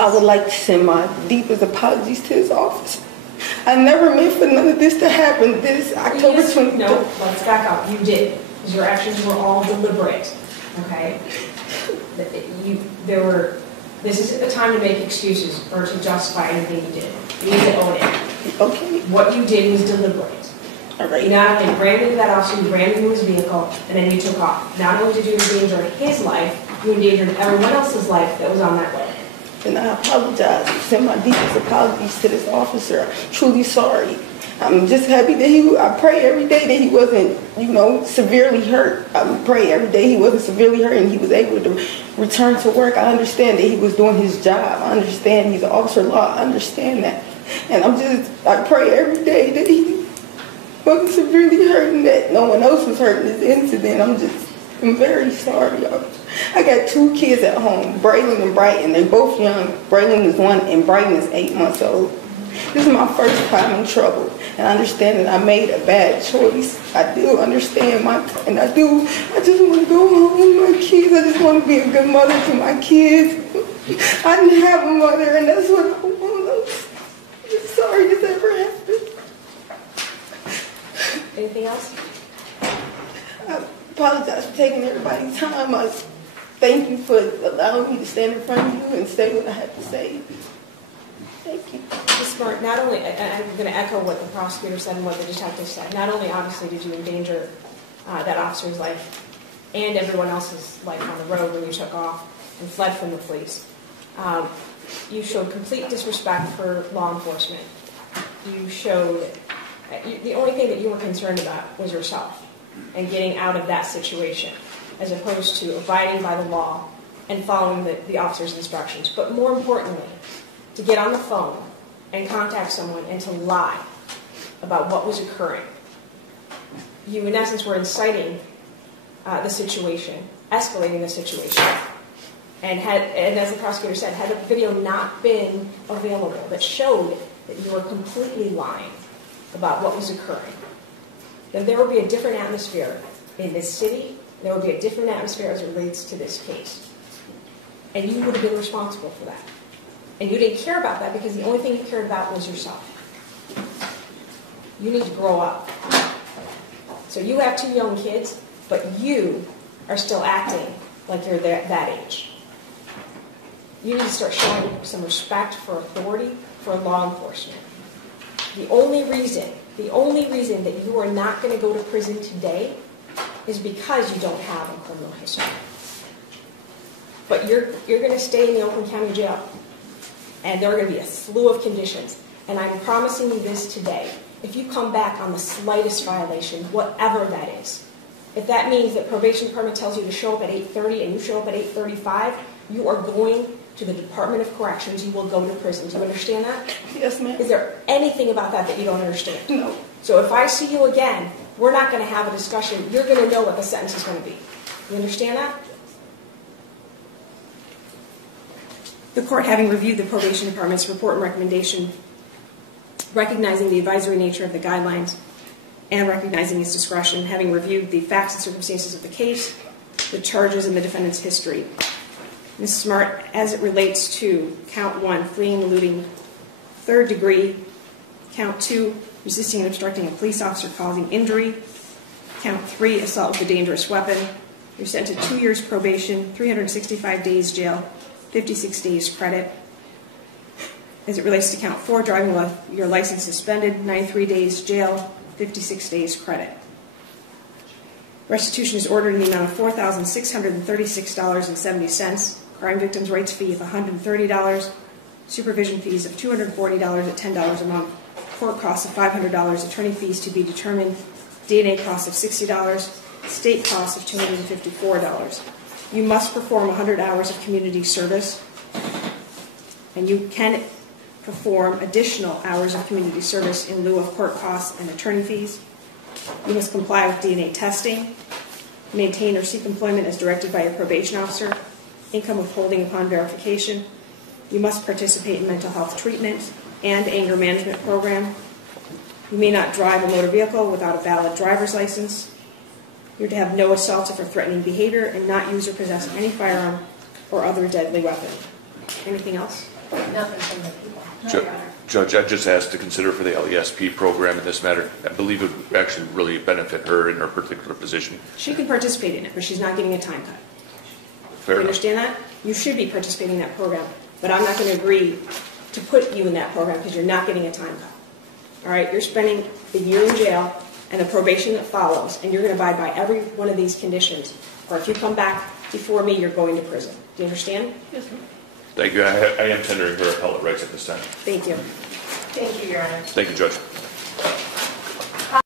I would like to send my deepest apologies to his office. I never meant for none of this to happen. This October 23rd. No, let's back up. You did. Because your actions were all deliberate. Okay? This isn't the time to make excuses or to justify anything you did. You need to own it. Okay. What you did was deliberate. All right. You not only ran into that officer, you ran into his vehicle, and then you took off. Not only did you endanger his life, you endangered everyone else's life that was on that road. And I apologize. Send my deepest apologies to this officer. I'm truly sorry. I'm just happy that I pray every day that he wasn't, severely hurt. I pray every day he wasn't severely hurt and he was able to return to work. I understand that he was doing his job. I understand he's an officer of law. I understand that. And I pray every day that he wasn't severely hurt and that no one else was hurt in this incident. I'm very sorry. I got 2 kids at home, Braylon and Brighton. They're both young. Braylon is 1 and Brighton is 8 months old. This is my first time in trouble, and I understand that I made a bad choice. I do understand I just want to go home with my kids. I just want to be a good mother to my kids. I didn't have a mother, and that's what I want. I'm just sorry this ever happened. Anything else? I apologize for taking everybody's time. I thank you for allowing me to stand in front of you and say what I have to say. Thank you. Ms. Smart, not only, I'm going to echo what the prosecutor said and what the detective said, not only obviously did you endanger that officer's life and everyone else's life on the road when you took off and fled from the police, you showed complete disrespect for law enforcement. You showed, the only thing that you were concerned about was yourself and getting out of that situation, as opposed to abiding by the law and following the officer's instructions. But more importantly, to get on the phone and contact someone and to lie about what was occurring. You, in essence, were inciting the situation, escalating the situation. And as the prosecutor said, had the video not been available that showed that you were completely lying about what was occurring, then there would be a different atmosphere in this city. There would be a different atmosphere as it relates to this case. And you would have been responsible for that. And you didn't care about that because the only thing you cared about was yourself. You need to grow up. So you have 2 young kids, but you are still acting like you're that age. You need to start showing some respect for authority, for law enforcement. The only reason that you are not going to go to prison today is because you don't have a criminal history. But you're going to stay in the Oakland County Jail. And there are going to be a slew of conditions. And I'm promising you this today. If you come back on the slightest violation, whatever that is, if that means that probation department tells you to show up at 8:30 and you show up at 8:35, you are going to the Department of Corrections. You will go to prison. Do you understand that? Yes, ma'am. Is there anything about that you don't understand? No. So if I see you again, we're not going to have a discussion. You're going to know what the sentence is going to be. You understand that? The court, having reviewed the probation department's report and recommendation, recognizing the advisory nature of the guidelines and recognizing its discretion, having reviewed the facts and circumstances of the case, the charges, and the defendant's history. Ms. Smart, as it relates to count 1, fleeing, eluding, 3rd degree, count 2, resisting and obstructing a police officer causing injury, count 3, assault with a dangerous weapon, you're sentenced to 2 years probation, 365 days jail, 56 days credit. As it relates to count 4, driving with your license suspended, 93 days jail, 56 days credit. Restitution is ordered in the amount of $4,636.70, crime victims' rights fee of $130, supervision fees of $240 at $10 a month, court costs of $500, attorney fees to be determined, DNA costs of $60, state costs of $254. You must perform 100 hours of community service, and you can perform additional hours of community service in lieu of court costs and attorney fees. You must comply with DNA testing, maintain or seek employment as directed by your probation officer, income withholding upon verification. You must participate in mental health treatment and anger management program. You may not drive a motor vehicle without a valid driver's license. You're to have no assaultive or threatening behavior and not use or possess any firearm or other deadly weapon. Anything else? nothing from the people. Judge, I just asked to consider for the LESP program in this matter. I believe it would actually really benefit her in her particular position. She can participate in it, but she's not getting a time cut. Fair You enough. understand that? You should be participating in that program, but I'm not going to agree to put you in that program because you're not getting a time cut. All right? You're spending the year in jail and the probation that follows, and you're going to abide by every one of these conditions. Or if you come back before me, you're going to prison. Do you understand? Yes, ma'am. Thank you. I am tendering her appellate rights at this time. Thank you. Thank you, Your Honor. Thank you, Judge.